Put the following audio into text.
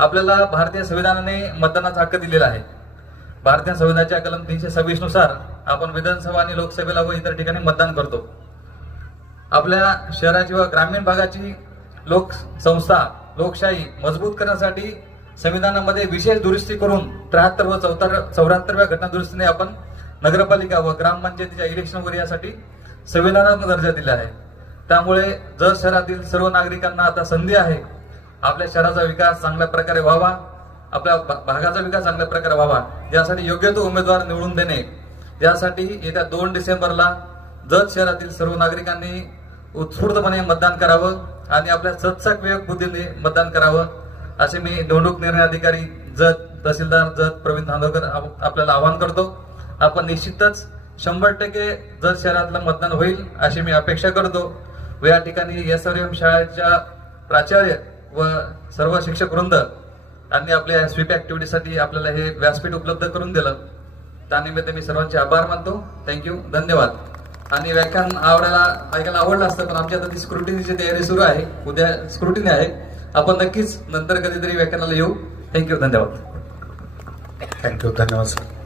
आपल्याला भारतीय संविधानाने मतदानाचा हक्क दिलेला आहे। भारतीय संविधानाच्या कलम 326 नुसार आपण विधानसभा आणि लोकसभेला व इतर ठिकाणी मतदान करतो। आपल्या शहराची व ग्रामीण भागाची लोकसंस्था लोकशाही मजबूत करण्यासाठी संविधानामध्ये विशेष दुरुस्ती करून 73 व 74व्या घटना दुरुस्तीने आपण नगरपालिका व ग्रामपंचायतीच्या इलेक्शनवर यासाठी संविधानात्मक दर्जा दिला आहे। त्यामुळे जत शहरातील सर्व नागरिकांना आता संधी आहे आपल्या शहराचा विकास चांगल्या प्रकारे व्हावा, आपल्या भागाचा विकास चांगल्या प्रकारे व्हावा, यासाठी योग्य तो उमेदवार निवडून देणे। यासाठी येत्या 2 डिसेंबरला जत शहरातील सर्व नागरिकांनी उत्स्फूर्तपणे मतदान करावं आणि आपल्या सत्सक विवेक बुद्धीने मतदान करावं, असे मी निवडणूक निर्णय अधिकारी जत तहसीलदार जत प्रवीण धांदोरकर आपल्याला आवाहन करतो। आपण निश्चितच 100% जत शहरातलं मतदान होईल अशी मी अपेक्षा करतो व या ठिकाणी SRM शाळेच्या प्राचार्य व सर्व शिक्षक वृंद यांनी आपल्या स्वीप ऍक्टिव्हिटीसाठी आपल्याला हे व्यासपीठ उपलब्ध करून दिलं, त्यानिमित्त मी सर्वांचे आभार मानतो। थँक्यू, धन्यवाद। आणि व्याख्यान ऐकायला आवडलं असतं, पण आमची आता ती स्क्रुटिनीची तयारी सुरू आहे, उद्या स्क्रुटिनी आहे। आपण नक्कीच नंतर कधीतरी व्याख्यानाला येऊ। थँक्यू, धन्यवाद। थँक्यू, धन्यवाद सर।